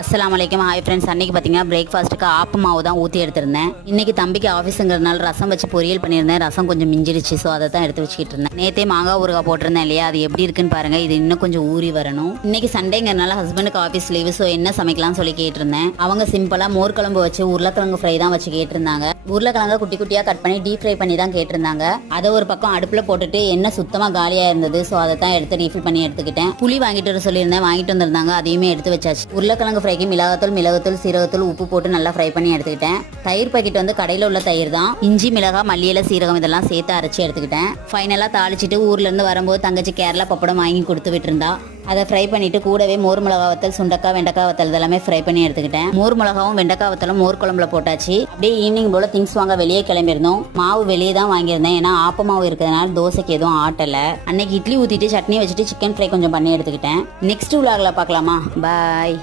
அஸ்ஸலாமு அலைக்கும். Hi friends. அன்றைக்கி பார்த்தீங்கன்னா பிரேக்ஃபாஸ்ட்டுக்கு ஆப்பு மாவு தான் ஊற்றி எடுத்திருந்தேன். இன்றைக்கி தம்பிக்கு ஆஃபீஸுங்கிறதுனால ரசம் வச்சு பொரியல் பண்ணியிருந்தேன். ரசம் கொஞ்சம் மிஞ்சிடுச்சு, ஸோ அதை தான் எடுத்து வச்சுக்கிட்டு இருந்தேன். நேற்றே மாங்காய் ஊறுகாய் போட்டிருந்தேன் இல்லையா, அது எப்படி இருக்குன்னு பாருங்கள். இது இன்னும் கொஞ்சம் ஊறி வரணும். இன்றைக்கி சண்டேங்கிறனால ஹஸ்பண்டுக்கு ஆஃபீஸ் லீவு, ஸோ என்ன சமைக்கலாம்னு சொல்லி கேட்டிருந்தேன். அவங்க சிம்பிளாக மோர் குழம்பு வச்சு உருளைக்கிழங்கு ஃப்ரை தான் வச்சு கேட்டிருந்தாங்க. உருளைக்கிழங்கை குட்டி குட்டியாக கட் பண்ணி டீப் ஃப்ரை பண்ணி தான் கேட்டிருந்தாங்க. அதை ஒரு பக்கம் அடுப்பில் போட்டுட்டு எண்ணெய் சுத்தமாக காலியாக இருந்தது, ஸோ அதை தான் எடுத்து ரீஃபில் பண்ணி எடுத்துக்கிட்டேன். புளி வாங்கிட்டு வர சொல்லியிருந்தேன், வாங்கிட்டு வந்திருந்தாங்க. அதையுமே எடுத்து வச்சாச்சு. உருளைக்கிழங்கு ஃப்ரைக்கு மிளகாத்தூள், சீரகத்தூள், உப்பு போட்டு நல்லா ஃப்ரை பண்ணி எடுத்துக்கிட்டேன். தயிர் பாக்கெட் வந்து கடையில் உள்ள தயிர் தான். இஞ்சி, மிளகாய், மல்லியில, சீரகம் இதெல்லாம் சேர்த்து அரைச்சி எடுத்துக்கிட்டேன். ஃபைனலாக தாளிச்சிட்டு ஊர்ல இருந்து வரும்போது தங்கச்சி கேரளா பப்படம் வாங்கி கொடுத்து விட்டுருந்தா. அதை ஃப்ரை பண்ணிட்டு கூடவே மோர் மிளகா வத்தல், சுண்டக்காய், வெண்டைக்காய் வத்தல் இதெல்லாமே ஃப்ரை பண்ணி எடுத்துக்கிட்டேன். மோர் மிளகாவும் வெண்டைக்காய் வத்தலும் மோர் குழம்புல போட்டாச்சு. அப்படியே ஈவினிங் போல திங்ஸ் வாங்க வெளியே கிளம்பியிருந்தோம். மாவு வெளியே தான் வாங்கியிருந்தேன், ஏன்னா ஆப்ப மாவு இருக்கிறதுனால தோசைக்கு எதுவும் ஆட்டலை. அன்னைக்கு இட்லி ஊற்றிட்டு சட்னி வச்சுட்டு சிக்கன் ஃப்ரை கொஞ்சம் பண்ணி எடுத்துக்கிட்டேன். நெக்ஸ்ட் விலாகில் பார்க்கலாமா? பாய்.